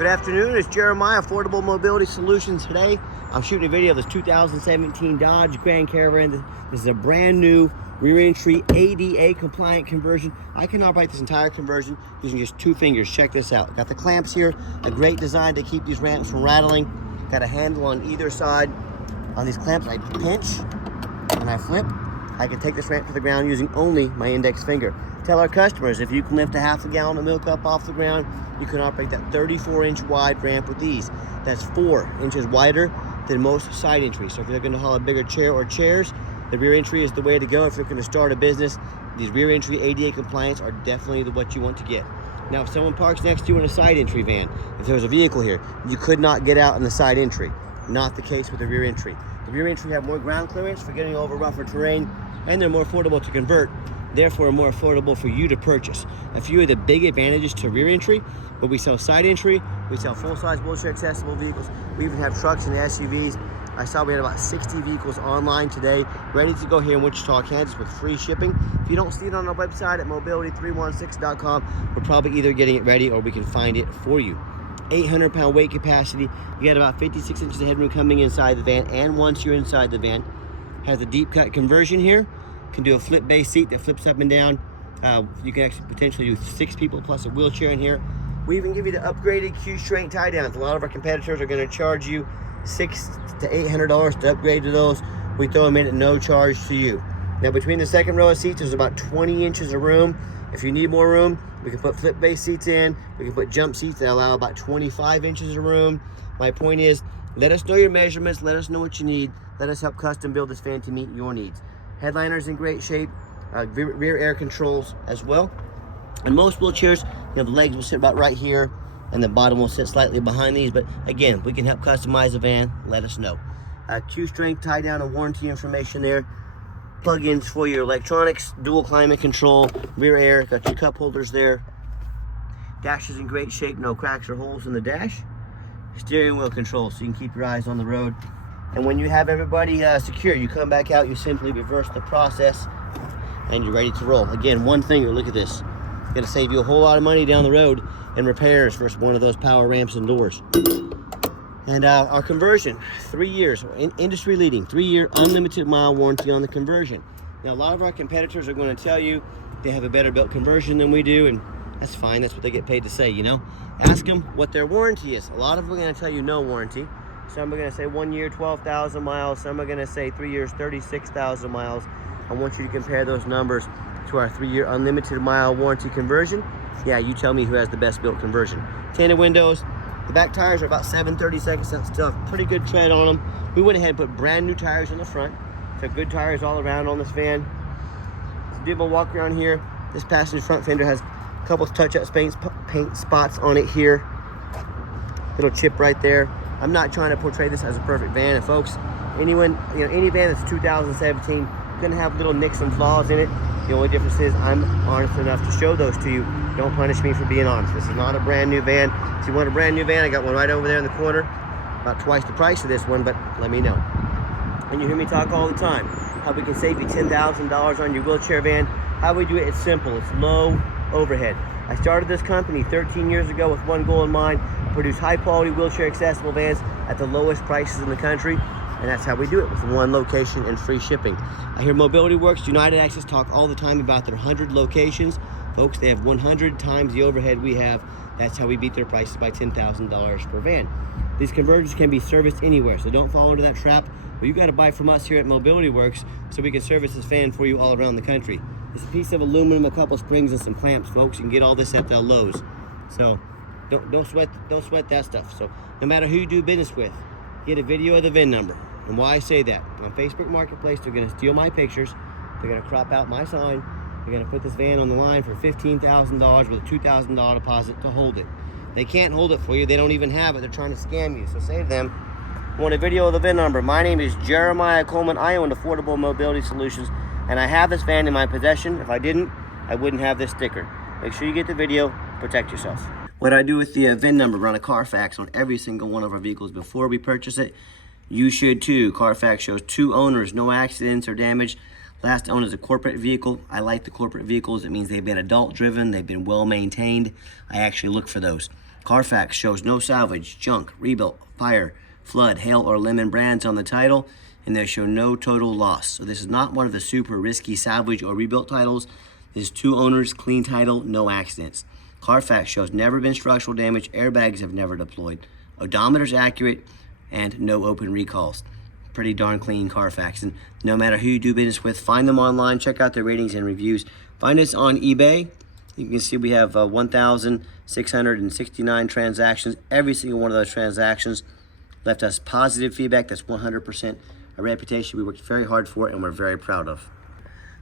Good afternoon, it's Jeremiah, Affordable Mobility Solutions. Today, I'm shooting a video of this 2017 Dodge Grand Caravan. This is a brand new rear entry ADA compliant conversion. I can operate this entire conversion using just 2 fingers. Check this out. Got the clamps here, a great design to keep these ramps from rattling. Got a handle on either side. On these clamps, I pinch and I flip. I can take this ramp to the ground using only my index finger. Tell our customers, if you can lift a half a gallon of milk up off the ground, you can operate that 34-inch wide ramp with ease. That's 4 inches wider than most side entries. So if you're looking to haul a bigger chair or chairs, the rear entry is the way to go. If you're going to start a business, these rear entry ADA compliance are definitely what you want to get. Now, if someone parks next to you in a side entry van, if there was a vehicle here, you could not get out in the side entry. Not the case with the rear entry. The rear entry have more ground clearance for getting over rougher terrain, and they're more affordable to convert, therefore more affordable for you to purchase. A few of the big advantages to rear entry, but we sell side entry, we sell full-size wheelchair accessible vehicles, we even have trucks and SUVs. I saw we had about 60 vehicles online today, ready to go here in Wichita, Kansas with free shipping. If you don't see it on our website at mobility316.com, we're probably either getting it ready or we can find it for you. 800-pound weight capacity. You got about 56 inches of headroom coming inside the van, and once you're inside the van, has a deep cut conversion here. Can do a flip base seat that flips up and down. You can actually potentially do 6 people plus a wheelchair in here. We even give you the upgraded Q-strength tie downs. A lot of our competitors are going to charge you $600 to $800 to upgrade to those. We throw them in at no charge to you. Now, between the second row of seats, there's about 20 inches of room. If you need more room, we can put flip base seats in. We can put jump seats that allow about 25 inches of room. My point is, let us know your measurements. Let us know what you need. Let us help custom build this van to meet your needs. Headliner's in great shape. Rear air controls as well. And most wheelchairs, the legs will sit about right here, and the bottom will sit slightly behind these. But again, we can help customize the van. Let us know. Q-strength tie down and warranty information there. Plug-ins for your electronics, dual climate control, rear air, got your cup holders there. Dash is in great shape, no cracks or holes in the dash. Steering wheel control, so you can keep your eyes on the road. And when you have everybody secure, you come back out, you simply reverse the process, and you're ready to roll. Again, one finger, look at this. It's gonna save you a whole lot of money down the road in repairs versus one of those power ramps and doors. And our conversion, 3 years, industry leading, 3-year unlimited mile warranty on the conversion. Now, a lot of our competitors are going to tell you they have a better built conversion than we do, and that's fine. That's what they get paid to say, you know. Ask them what their warranty is. A lot of them are going to tell you no warranty. Some are going to say 1 year, 12,000 miles. Some are going to say 3 years, 36,000 miles. I want you to compare those numbers to our 3-year unlimited mile warranty conversion. Yeah, you tell me who has the best built conversion. Tinted windows. The back tires are about 7/32, that still have pretty good tread on them. We went ahead and put brand new tires on the front. So good tires all around on this van. So do a walk around here. This passenger front fender has a couple of touch-up paint spots on it here. Little chip right there. I'm not trying to portray this as a perfect van. And folks, anyone, any van that's 2017 gonna have little nicks and flaws in it. The only difference is I'm honest enough to show those to you. Don't punish me for being honest. This is not a brand new van. If you want a brand new van, I got one right over there in the corner. About twice the price of this one, but let me know. And you hear me talk all the time, how we can save you $10,000 on your wheelchair van. How we do it, it's simple. It's low overhead. I started this company 13 years ago with one goal in mind: produce high quality wheelchair accessible vans at the lowest prices in the country. And that's how we do it, with one location and free shipping. I hear Mobility Works, United Access talk all the time about their 100 locations. Folks, they have 100 times the overhead we have. That's how we beat their prices by $10,000 per van. These conversions can be serviced anywhere, so don't fall into that trap. Well, you got to buy from us here at Mobility Works so we can service this van for you all around the country. This piece of aluminum, a couple springs, and some clamps, folks. You can get all this at the Lowe's. So don't sweat that stuff. So no matter who you do business with, get a video of the VIN number. And why I say that, on Facebook Marketplace, they're going to steal my pictures. They're going to crop out my sign. They're going to put this van on the line for $15,000 with a $2,000 deposit to hold it. They can't hold it for you. They don't even have it. They're trying to scam you. So say to them, want a video of the VIN number. My name is Jeremiah Coleman. I own Affordable Mobility Solutions, and I have this van in my possession. If I didn't, I wouldn't have this sticker. Make sure you get the video. Protect yourself. What I do with the VIN number, run a Carfax on every single one of our vehicles before we purchase it. You should too. Carfax shows 2 owners, no accidents or damage. Last owned is a corporate vehicle. I like the corporate vehicles. It means they've been adult driven, they've been well maintained. I actually look for those. Carfax shows no salvage, junk, rebuilt, fire, flood, hail, or lemon brands on the title, and they show no total loss. So this is not one of the super risky salvage or rebuilt titles. This is 2 owners, clean title, no accidents. Carfax shows never been structural damage, airbags have never deployed, odometer's accurate, and no open recalls. Pretty darn clean Carfax. And no matter who you do business with, find them online, check out their ratings and reviews. Find us on eBay. You can see we have 1,669 transactions. Every single one of those transactions left us positive feedback. That's 100% a reputation we worked very hard for and we're very proud of.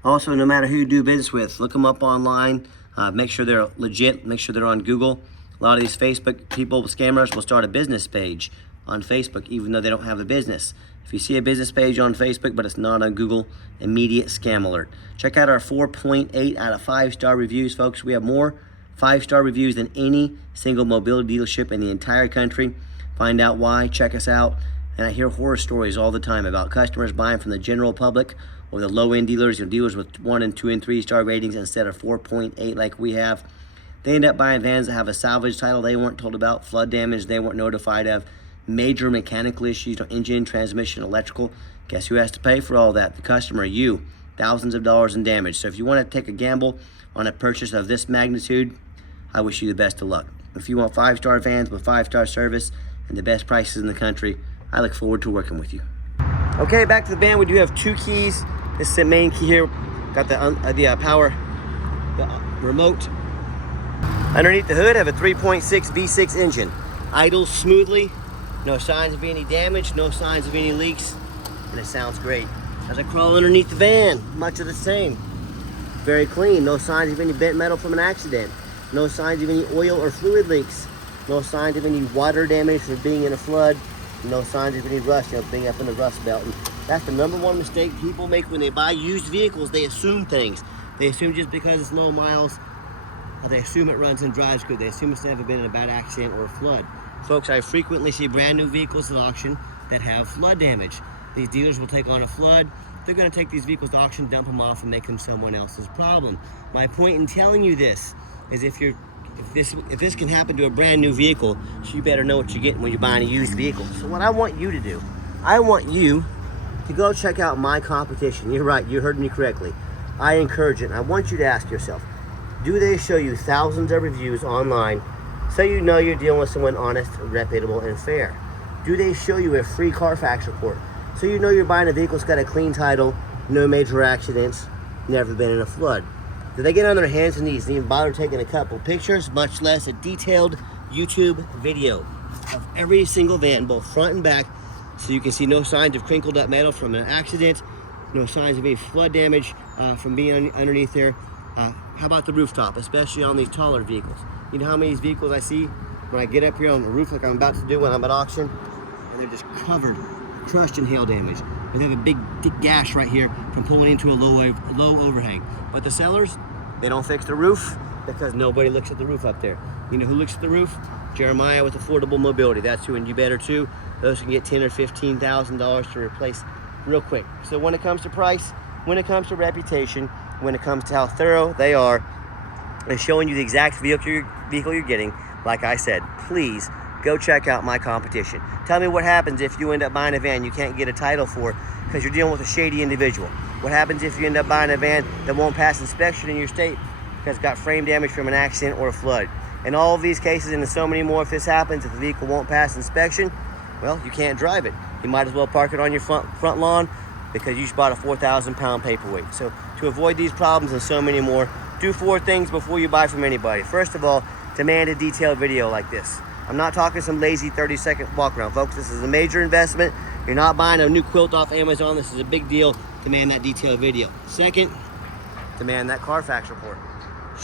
Also, no matter who you do business with, look them up online. Make sure they're legit. Make sure they're on Google. A lot of these Facebook people, scammers, will start a business page on Facebook even though they don't have a business. If you see a business page on Facebook but it's not on Google, immediate scam alert. Check out our 4.8 out of 5-star reviews, folks. We have more 5-star reviews than any single mobility dealership in the entire country. Find out why, check us out. And I hear horror stories all the time about customers buying from the general public or the low-end dealers, dealers with 1 and 2 and 3-star ratings instead of 4.8 like we have. They end up buying vans that have a salvage title they weren't told about, flood damage they weren't notified of, major mechanical issues, engine, transmission, electrical. Guess who has to pay for all that? The customer, you. Thousands of dollars in damage. So if you want to take a gamble on a purchase of this magnitude, I wish you the best of luck. If you want 5-star vans with 5-star service and the best prices in the country, I look forward to working with you. Okay, back to the van. We do have 2 keys. This is the main key here. Got the power, the remote. Underneath the hood, I have a 3.6 V6 engine. Idles smoothly. No signs of any damage, no signs of any leaks, and it sounds great. As I crawl underneath the van, much of the same. Very clean, no signs of any bent metal from an accident, no signs of any oil or fluid leaks, no signs of any water damage from being in a flood, no signs of any rust, being up in the rust belt. And that's the #1 mistake people make when they buy used vehicles. They assume things. They assume just because it's low miles, they assume it runs and drives good. They assume it's never been in a bad accident or a flood. Folks, I frequently see brand new vehicles at auction that have flood damage. These dealers will take on a flood. They're going to take these vehicles to auction, dump them off, and make them someone else's problem. My point in telling you this is if this can happen to a brand new vehicle, so you better know what you're getting when you're buying a used vehicle. So what I want you to do, I want you to go check out my competition. You're right, you heard me correctly. I encourage it, and I want you to ask yourself, do they show you thousands of reviews online so you know you're dealing with someone honest, reputable, and fair? Do they show you a free Carfax report so you know you're buying a vehicle that's got a clean title, no major accidents, never been in a flood? Do they get on their hands and knees and even bother taking a couple pictures, much less a detailed YouTube video of every single van, both front and back, so you can see no signs of crinkled up metal from an accident, no signs of any flood damage from being underneath there? How about the rooftop, especially on these taller vehicles? You know how many of these vehicles I see when I get up here on the roof like I'm about to do when I'm at auction, and they're just covered, crushed in hail damage. They have a big gash right here from pulling into a low overhang. But the sellers, they don't fix the roof because nobody looks at the roof up there. You know who looks at the roof? Jeremiah with Affordable Mobility. That's who, and you better too. Those can get $10,000 or $15,000 to replace real quick. So when it comes to price, when it comes to reputation, when it comes to how thorough they are, and showing you the exact vehicle you're getting, like I said, please go check out my competition. Tell me what happens if you end up buying a van you can't get a title for because you're dealing with a shady individual. What happens if you end up buying a van that won't pass inspection in your state because it's got frame damage from an accident or a flood? In all of these cases, and in so many more, if this happens, if the vehicle won't pass inspection, well, you can't drive it. You might as well park it on your front lawn because you just bought a 4,000-pound paperweight. So to avoid these problems and so many more, do 4 things before you buy from anybody. First of all, demand a detailed video like this. I'm not talking some lazy 30-second walk around, folks. This is a major investment. You're not buying a new quilt off Amazon. This is a big deal. Demand that detailed video. Second, demand that Carfax report.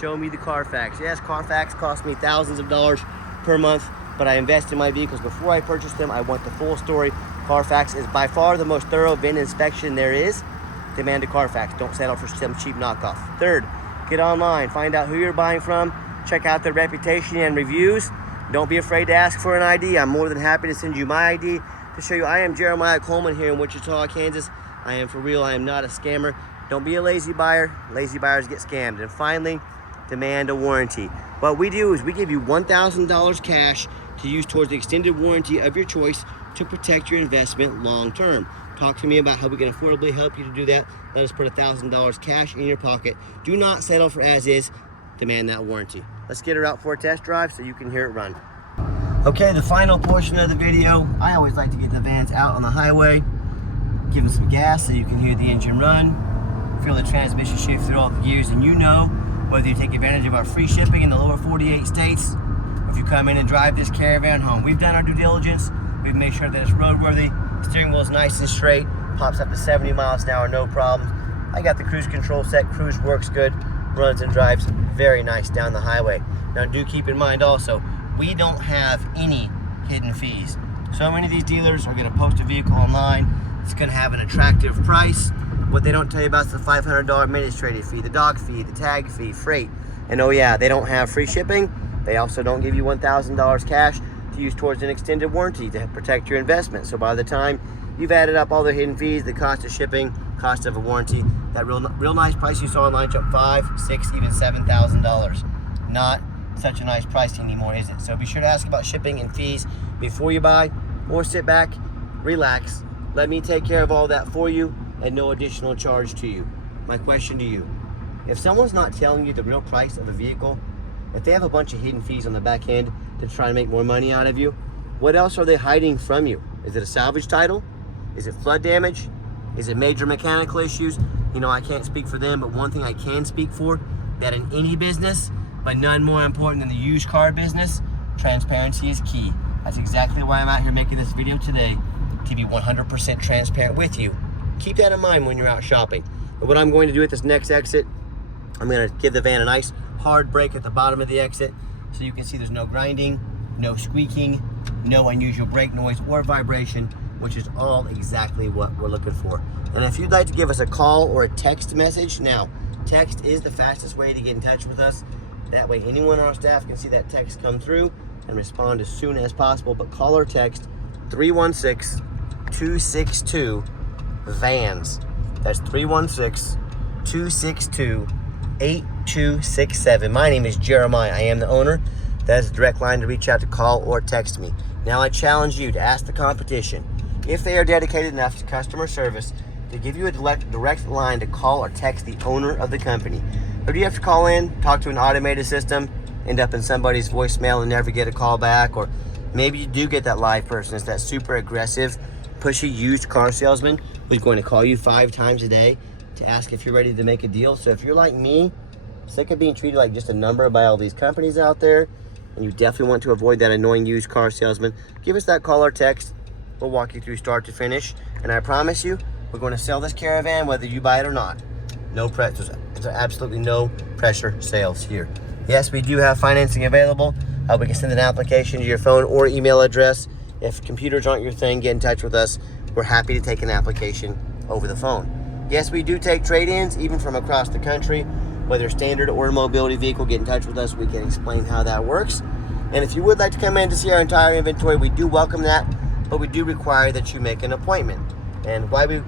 Show me the Carfax. Yes, Carfax costs me thousands of dollars per month, but I invest in my vehicles before I purchase them. I want the full story. Carfax is by far the most thorough VIN inspection there is. Demand a Carfax. Don't settle for some cheap knockoff. Third, get online. Find out who you're buying from. Check out their reputation and reviews. Don't be afraid to ask for an ID. I'm more than happy to send you my ID to show you I am Jeremiah Coleman here in Wichita, Kansas. I am for real. I am not a scammer. Don't be a lazy buyer. Lazy buyers get scammed. And finally, demand a warranty. What we do is we give you $1,000 cash to use towards the extended warranty of your choice to protect your investment long term. Talk to me about how we can affordably help you to do that. Let us put $1,000 cash in your pocket. Do not settle for as is. Demand that warranty. Let's get her out for a test drive so you can hear it run. Okay, the final portion of the video. I always like to get the vans out on the highway, give them some gas so you can hear the engine run, feel the transmission shift through all the gears, and you know whether you take advantage of our free shipping in the lower 48 states, or if you come in and drive this Caravan home. We've done our due diligence. We've made sure that it's roadworthy. The steering wheel is nice and straight, pops up to 70 miles an hour, no problems. I got the cruise control set. Cruise works good, runs and drives very nice down the highway. Now do keep in mind also, we don't have any hidden fees. So many of these dealers are going to post a vehicle online. It's going to have an attractive price. What they don't tell you about is the $500 administrative fee, the dock fee, the tag fee, freight. And oh yeah, they don't have free shipping. They also don't give you $1,000 cash to use towards an extended warranty to protect your investment. So by the time you've added up all the hidden fees, the cost of shipping, cost of a warranty, that real nice price you saw online jump $5,000, $6,000, even $7,000. Not such a nice price anymore, is it? So be sure to ask about shipping and fees before you buy, or sit back, relax, let me take care of all that for you at no additional charge to you. My question to you, if someone's not telling you the real price of a vehicle, if they have a bunch of hidden fees on the back end to try to make more money out of you, what else are they hiding from you? Is it a salvage title? Is it flood damage? Is it major mechanical issues? You know, I can't speak for them, but one thing I can speak for, that in any business, but none more important than the used car business, transparency is key. That's exactly why I'm out here making this video today, to be 100% transparent with you. Keep that in mind when you're out shopping. But what I'm going to do at this next exit, I'm going to give the van a nice hard brake at the bottom of the exit so you can see there's no grinding, no squeaking, no unusual brake noise or vibration, which is all exactly what we're looking for. And if you'd like to give us a call or a text message, now, text is the fastest way to get in touch with us. That way anyone on our staff can see that text come through and respond as soon as possible. But call or text 316-262-VANS. That's 316-262-8267. My name is Jeremiah. I am the owner. That's a direct line to reach out to call or text me. Now I challenge you to ask the competition, if they are dedicated enough to customer service, to give you a direct line to call or text the owner of the company. Or do you have to call in, talk to an automated system, end up in somebody's voicemail and never get a call back? Or maybe you do get that live person. It's that super aggressive, pushy used car salesman who's going to call you 5 times a day to ask if you're ready to make a deal. So if you're like me, sick of being treated like just a number by all these companies out there, and you definitely want to avoid that annoying used car salesman, give us that call or text. We'll walk you through start to finish. And I promise you, we're going to sell this Caravan whether you buy it or not. No pressure. There's absolutely no pressure sales here. Yes, we do have financing available. We can send an application to your phone or email address. If computers aren't your thing, get in touch with us. We're happy to take an application over the phone. Yes, we do take trade-ins, even from across the country. Whether standard or a mobility vehicle, get in touch with us. We can explain how that works. And if you would like to come in to see our entire inventory, we do welcome that, but we do require that you make an appointment. And why we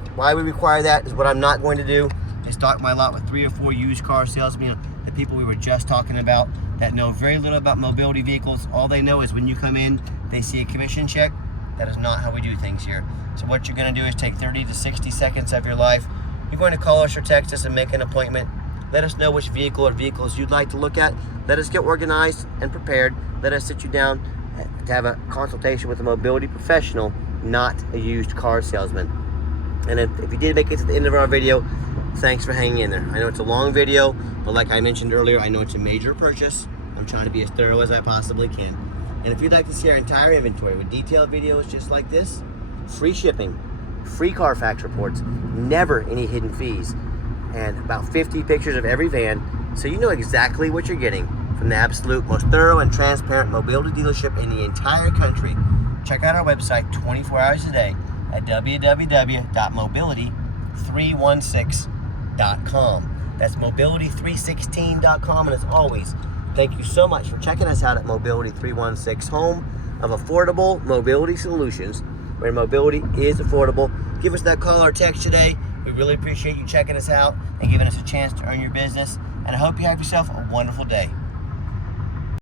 require that is what I'm not going to do is stock my lot with 3 or 4 used car salesmen, you know, the people we were just talking about that know very little about mobility vehicles. All they know is when you come in, they see a commission check. That is not how we do things here. So what you're going to do is take 30 to 60 seconds of your life. You're going to call us or text us and make an appointment. Let us know which vehicle or vehicles you'd like to look at. Let us get organized and prepared. Let us sit you down to have a consultation with a mobility professional, not a used car salesman. And if you did make it to the end of our video, thanks for hanging in there. I know it's a long video, but like I mentioned earlier, I know it's a major purchase. I'm trying to be as thorough as I possibly can. And if you'd like to see our entire inventory with detailed videos just like this, free shipping, free Carfax reports, never any hidden fees, and about 50 pictures of every van, so you know exactly what you're getting from the absolute most thorough and transparent mobility dealership in the entire country, check out our website 24 hours a day at www.mobility316.com. That's mobility316.com. And as always, thank you so much for checking us out at Mobility 316, home of affordable mobility solutions, where mobility is affordable. Give us that call or text today. We really appreciate you checking us out and giving us a chance to earn your business. and I hope you have yourself a wonderful day.